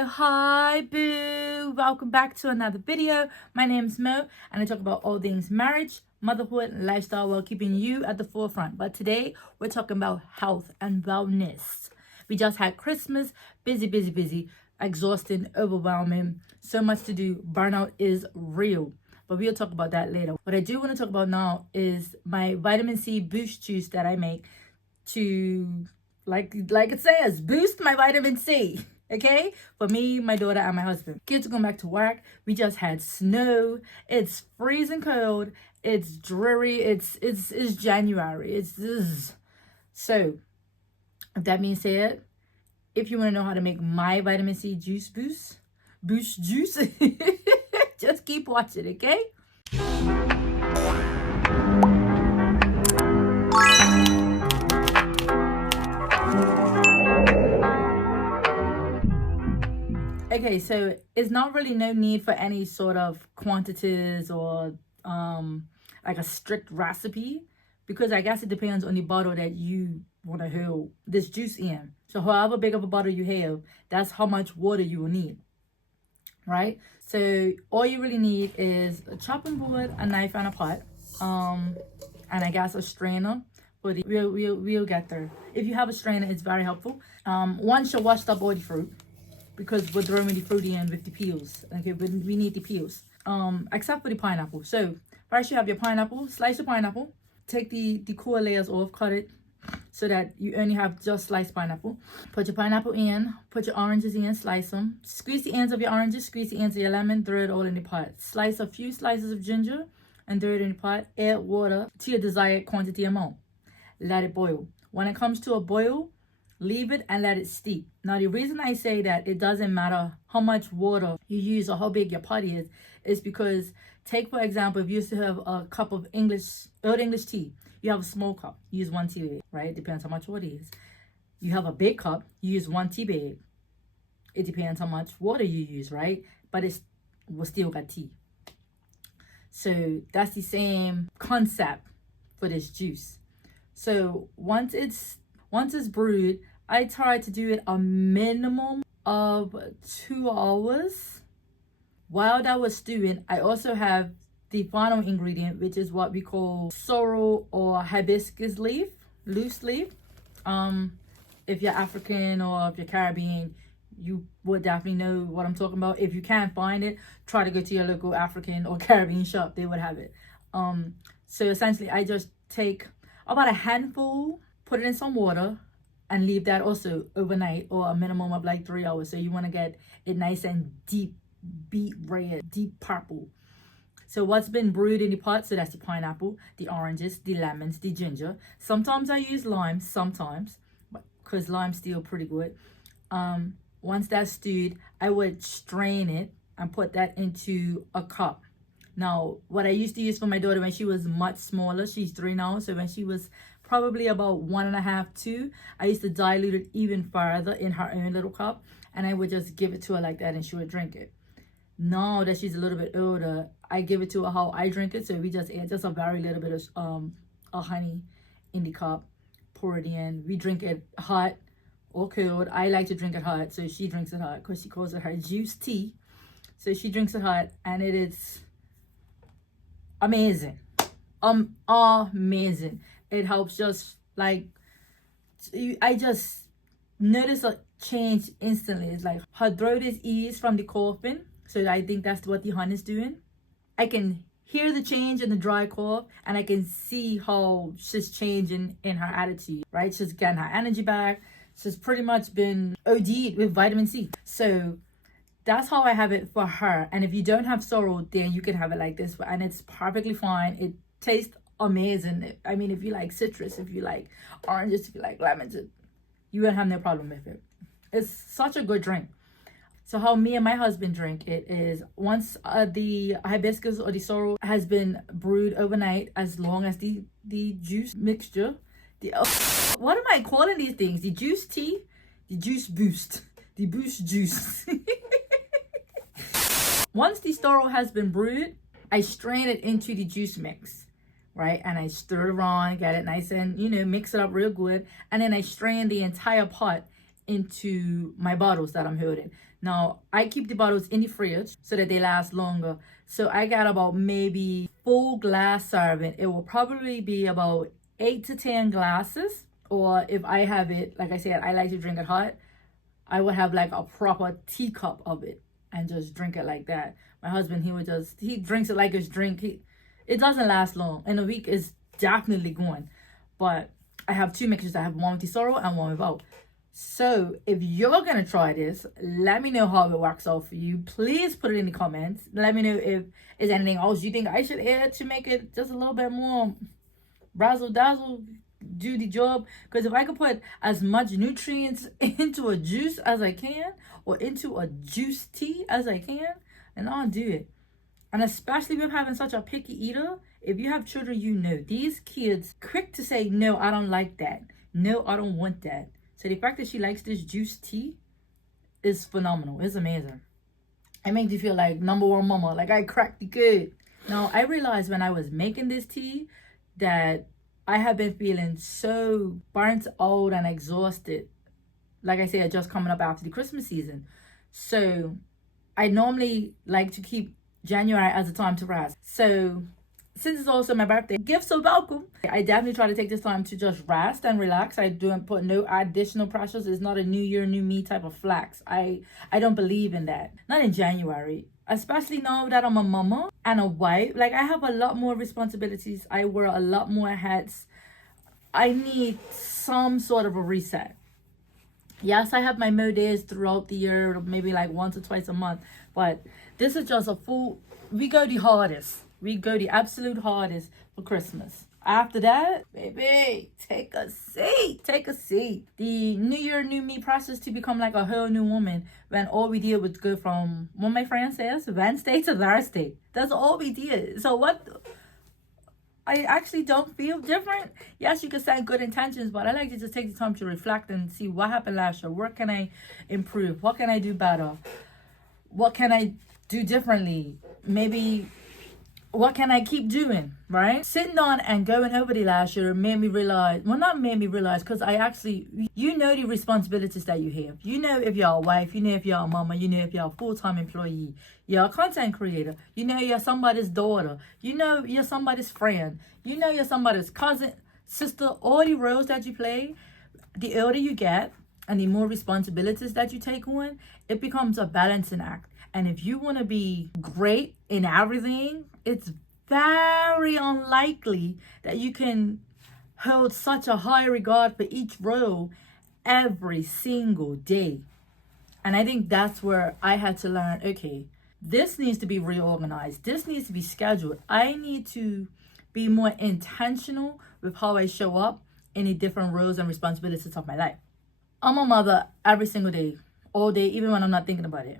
Hi boo, welcome back to another video. My name is Mo and I talk about all things marriage, motherhood, and lifestyle while keeping you at the forefront. But today we're talking about health and wellness. We just had Christmas, busy, exhausting, overwhelming, so much to do. Burnout is real, but we'll talk about that later. What I do want to talk about now is my vitamin C boost juice that I make to, like it says, boost my vitamin C. Okay, for me, my daughter, and my husband. Kids are going back to work. We just had snow. It's freezing cold. It's dreary. It's January. So, if that being said, if you want to know how to make my vitamin C juice boost juice, just keep watching, okay? Okay, so it's not really no need for any sort of quantities or like a strict recipe, because I guess it depends on the bottle that you want to hold this juice in. So however big of a bottle you have, that's how much water you will need, right? So all you really need is a chopping board, a knife, and a pot, and I guess a strainer. But we'll get there. If you have a strainer, it's very helpful. Once you washed up all the fruit, because we're throwing the fruit in with the peels. Okay, but we need the peels. Except for the pineapple. So first you have your pineapple, slice your pineapple, take the core layers off, cut it so that you only have just sliced pineapple. Put your pineapple in, put your oranges in, slice them. Squeeze the ends of your oranges, squeeze the ends of your lemon, throw it all in the pot. Slice a few slices of ginger and throw it in the pot. Add water to your desired quantity amount. Let it boil. When it comes to a boil, leave it and let it steep. Now, the reason I say that it doesn't matter how much water you use or how big your pot is because, take for example, if you used to have a cup of old English tea, you have a small cup, you use 1 tea bag, right? It depends how much water it is. You have a big cup, you use 1 tea bag. It depends how much water you use, right? But we still got tea. So that's the same concept for this juice. So once it's brewed, I try to do it a minimum of 2 hours. While that was stewing, I also have the final ingredient, which is what we call sorrel or hibiscus leaf, loose leaf. If you're African or if you're Caribbean, you would definitely know what I'm talking about. If you can't find it, try to go to your local African or Caribbean shop. They would have it. So essentially, I just take about a handful, put it in some water, and leave that also overnight or a minimum of like 3 hours. So you want to get it nice and deep, beet red, deep purple. So what's been brewed in the pot, so that's the pineapple, the oranges, the lemons, the ginger. Sometimes I use lime, sometimes, because lime's still pretty good. Once that's stewed, I would strain it and put that into a cup. Now, what I used to use for my daughter when she was much smaller, she's 3 now, so when she was probably about 1.5, 2, I used to dilute it even further in her own little cup, and I would just give it to her like that and she would drink it. Now that she's a little bit older, I give it to her how I drink it, so we just add just a very little bit of honey in the cup, pour it in. We drink it hot or cold. I like to drink it hot, so she drinks it hot because she calls it her juice tea. So she drinks it hot, and it is amazing. Amazing. It helps just like, I just notice a change instantly. It's like her throat is eased from the coughing. So I think that's what the honey is doing. I can hear the change in the dry cough, and I can see how she's changing in her attitude, right? She's getting her energy back. She's pretty much been OD'd with vitamin C. So that's how I have it for her. And if you don't have sorrel, then you can have it like this, and it's perfectly fine. It tastes amazing. I mean, if you like citrus, if you like oranges, if you like lemons, you won't have no problem with it. It's such a good drink. So how me and my husband drink it is, once the hibiscus or the sorrel has been brewed overnight, as long as the juice mixture, what am I calling these things? The juice tea, the juice boost, the boost juice. Once the sorrel has been brewed, I strain it into the juice mix, right? And I stir it around, get it nice and, mix it up real good. And then I strain the entire pot into my bottles that I'm holding. Now, I keep the bottles in the fridge so that they last longer. So I got about maybe full glass serving. It will probably be about 8 to 10 glasses. Or if I have it, like I said, I like to drink it hot. I would have like a proper teacup of it and just drink it like that. My husband, he drinks it like his drink. It doesn't last long. In a week, it's definitely gone. But I have two mixtures. I have one with the sorrel and one without. So if you're gonna try this, let me know how it works out for you. Please put it in the comments. Let me know if there's anything else you think I should add to make it just a little bit more razzle dazzle, do the job. Because if I could put as much nutrients into a juice as I can, or into a juice tea as I can, and I'll do it. And especially with having such a picky eater, if you have children, you know these kids quick to say, no, I don't like that. No, I don't want that. So the fact that she likes this juice tea is phenomenal. It's amazing. It makes you feel like number one mama, like I cracked the code. Now, I realized when I was making this tea that I have been feeling so burnt out and exhausted. Like I said, just coming up after the Christmas season. So I normally like to keep January as a time to rest. So since it's also my birthday, gifts are welcome. I definitely try to take this time to just rest and relax. I don't put no additional pressures. It's not a new year, new me type of flex. I don't believe in that. Not in January. Especially now that I'm a mama and a wife. Like, I have a lot more responsibilities. I wear a lot more hats. I need some sort of a reset. Yes, I have my mo days throughout the year, maybe like once or twice a month. But this is just a full, we go the hardest. We go the absolute hardest for Christmas. After that, baby, take a seat. Take a seat. The New Year, New Me process to become like a whole new woman when all we did was go from, what my friend says, Wednesday to Thursday. That's all we did. So what? I actually don't feel different. Yes, you can set good intentions, but I like to just take the time to reflect and see what happened last year. Where can I improve? What can I do better? What can I do differently? Maybe what can I keep doing, right? Sitting down and going over the last year made me realize, well, not made me realize, because I actually, you know the responsibilities that you have. You know if you're a wife, you know if you're a mama, you know if you're a full-time employee, you're a content creator, you know you're somebody's daughter, you know you're somebody's friend, you know you're somebody's cousin, sister, all the roles that you play. The older you get and the more responsibilities that you take on, it becomes a balancing act. And if you want to be great in everything, it's very unlikely that you can hold such a high regard for each role every single day. And I think that's where I had to learn, okay, this needs to be reorganized. This needs to be scheduled. I need to be more intentional with how I show up in the different roles and responsibilities of my life. I'm a mother every single day, all day, even when I'm not thinking about it.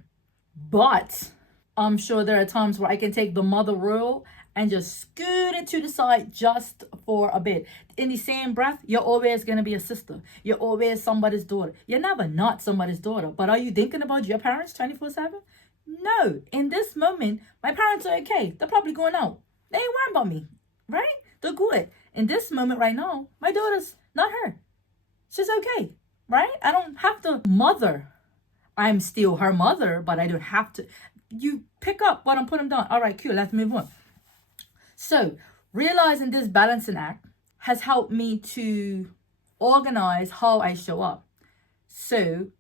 But I'm sure there are times where I can take the mother role and just scoot it to the side just for a bit. In the same breath, you're always going to be a sister. You're always somebody's daughter. You're never not somebody's daughter. But are you thinking about your parents 24/7? No. In this moment, my parents are okay. They're probably going out. They ain't worrying about me, right? They're good. In this moment right now, my daughter's not her. She's okay, right? I don't have to mother. I'm still her mother, but I don't have to. You pick up what I'm putting down. All right, cool. Let's move on. So realizing this balancing act has helped me to organize how I show up. So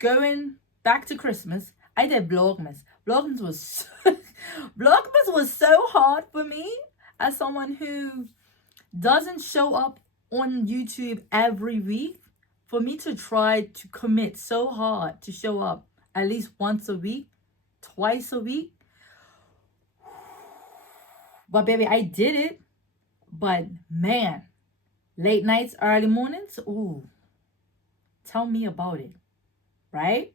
going back to Christmas, I did Vlogmas. Vlogmas was Vlogmas was so hard for me as someone who doesn't show up on YouTube every week. For me to try to commit so hard to show up at least once a week, twice a week. But baby, I did it. But man, late nights, early mornings, ooh, tell me about it, right?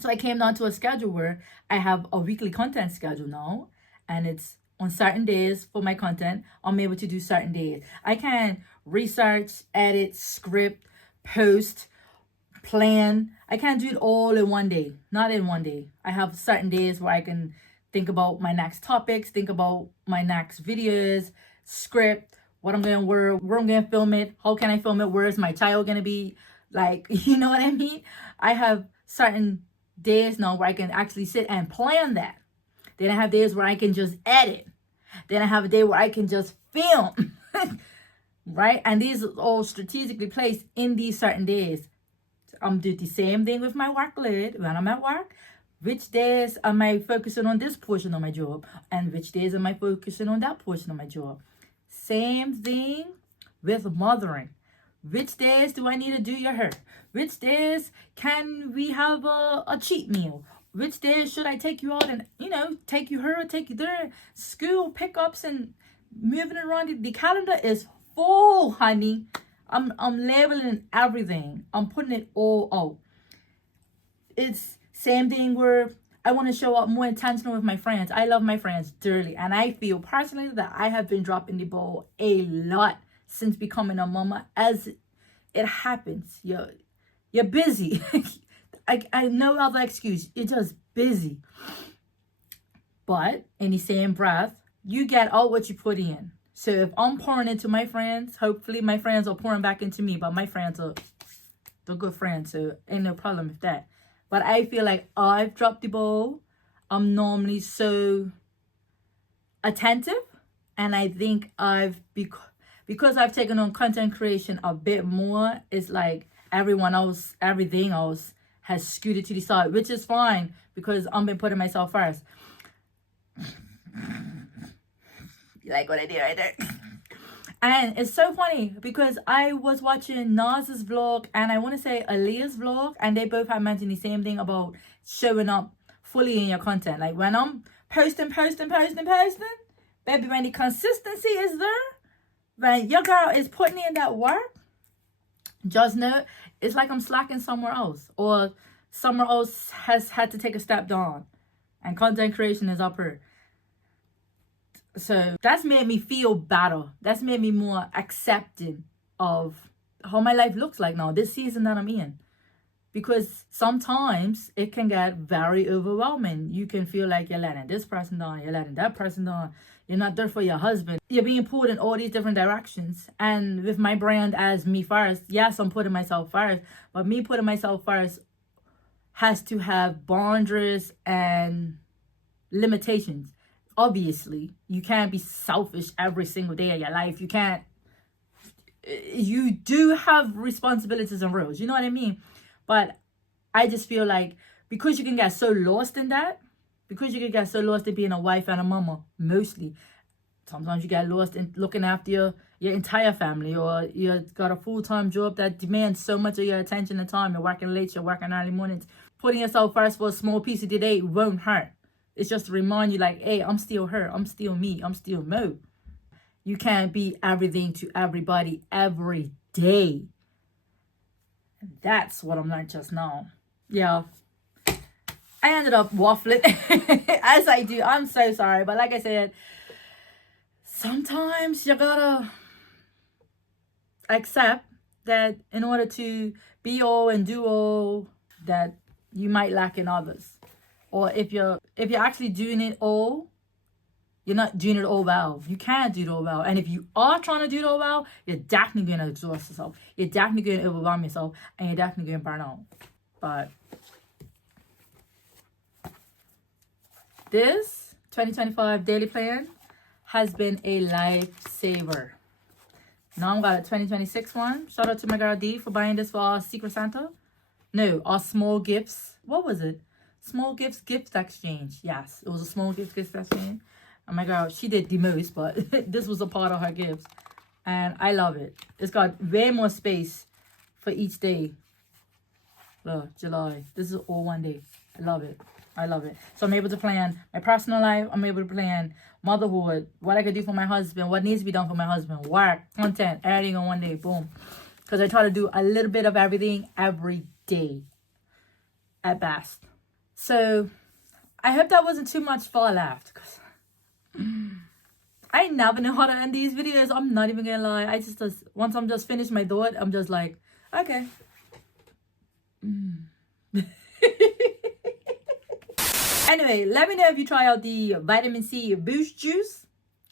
So I came down to a schedule where I have a weekly content schedule now, and it's on certain days for my content. I'm able to do certain days. I can research, edit, script, post, plan. I can't do it all in one day. Not in one day. I have certain days where I can think about my next topics, think about my next videos, script, what I'm going to wear, where I'm going to film it, how can I film it, where is my child going to be, like, you know what I mean? I have certain days now where I can actually sit and plan that. Then I have days where I can just edit. Then I have a day where I can just film. Right? And these are all strategically placed in these certain days. I'm doing the same thing with my workload when I'm at work. Which days am I focusing on this portion of my job? And which days am I focusing on that portion of my job? Same thing with mothering. Which days do I need to do your hair? Which days can we have a cheat meal? Which days should I take you out and, take you here, take you there, school pickups and moving around? The calendar is full, honey. I'm labeling everything. I'm putting it all out. It's same thing where I want to show up more intentional with my friends. I love my friends dearly, and I feel personally that I have been dropping the ball a lot since becoming a mama. As it happens, you're busy. I no other excuse. You're just busy. But in the same breath, you get out what you put in. So if I'm pouring into my friends, hopefully my friends are pouring back into me. But my friends they're good friends, so ain't no problem with that. But I feel like I've dropped the ball. I'm normally so attentive. And I think because I've taken on content creation a bit more, it's like everything else has scooted to the side, which is fine because I've been putting myself first. You like what I did right there? And it's so funny because I was watching Nas's vlog and I want to say Aaliyah's vlog, and they both have mentioned the same thing about showing up fully in your content. Like when I'm posting, baby, when the consistency is there, when your girl is putting in that work, just know it's like I'm slacking somewhere else, or somewhere else has had to take a step down and content creation is up here. So that's made me feel better. That's made me more accepting of how my life looks like now, this season that I'm in. Because sometimes it can get very overwhelming. You can feel like you're letting this person down, you're letting that person down, you're not there for your husband. You're being pulled in all these different directions. And with my brand as me first, yes, I'm putting myself first, but me putting myself first has to have boundaries and limitations. Obviously, you can't be selfish every single day of your life. You do have responsibilities and roles, you know what I mean? But I just feel like because you can get so lost in that, because you can get so lost in being a wife and a mama, mostly, sometimes you get lost in looking after your entire family, or you got a full-time job that demands so much of your attention and time. You're working late, you're working early mornings. Putting yourself first for a small piece of the day won't hurt. It's just to remind you like, hey, I'm still her. I'm still me. I'm still Mo. You can't be everything to everybody every day. And that's what I'm learning just now. Yeah. I ended up waffling as I do. I'm so sorry. But like I said, sometimes you gotta accept that in order to be all and do all, that you might lack in others. Or if you're actually doing it all, you're not doing it all well. You can't do it all well. And if you are trying to do it all well, you're definitely going to exhaust yourself. You're definitely going to overwhelm yourself. And you're definitely going to burn out. But this 2025 daily plan has been a lifesaver. Now I've got a 2026 one. Shout out to my girl D for buying this for our Secret Santa. No, our small gifts. What was it? Small gifts gift exchange. Yes, it was a small gift exchange. Oh my god, she did the most, but this was a part of her gifts. And I love it. It's got way more space for each day. Look, July. This is all one day. I love it. I love it. So I'm able to plan my personal life. I'm able to plan motherhood, what I could do for my husband, what needs to be done for my husband, work, content, everything on one day. Boom. Because I try to do a little bit of everything every day at best. So I hope that wasn't too much far left, because I never know how to end these videos. I'm not even gonna lie. I just once I'm just finished my thought, I'm just like, okay. Anyway, let me know if you try out the vitamin C boost juice.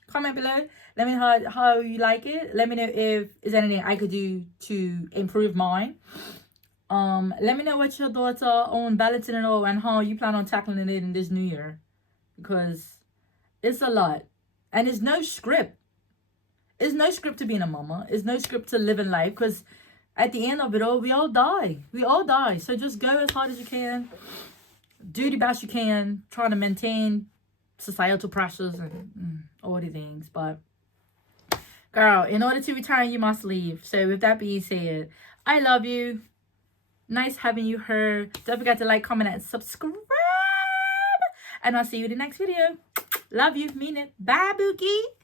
Comment below. Let me know how you like it. Let me know if there's anything I could do to improve mine. Let me know what your thoughts are on balancing it all and how you plan on tackling it in this new year, because it's a lot and it's no script. It's no script to being a mama. It's no script to living life, because at the end of it all, we all die. We all die. So just go as hard as you can. Do the best you can, trying to maintain societal pressures and all the things. But girl, in order to return, you must leave. So with that being said, I love you. Nice having you here. Don't forget to like, comment, and subscribe. And I'll see you in the next video. Love you. Mean it. Bye, Bookie.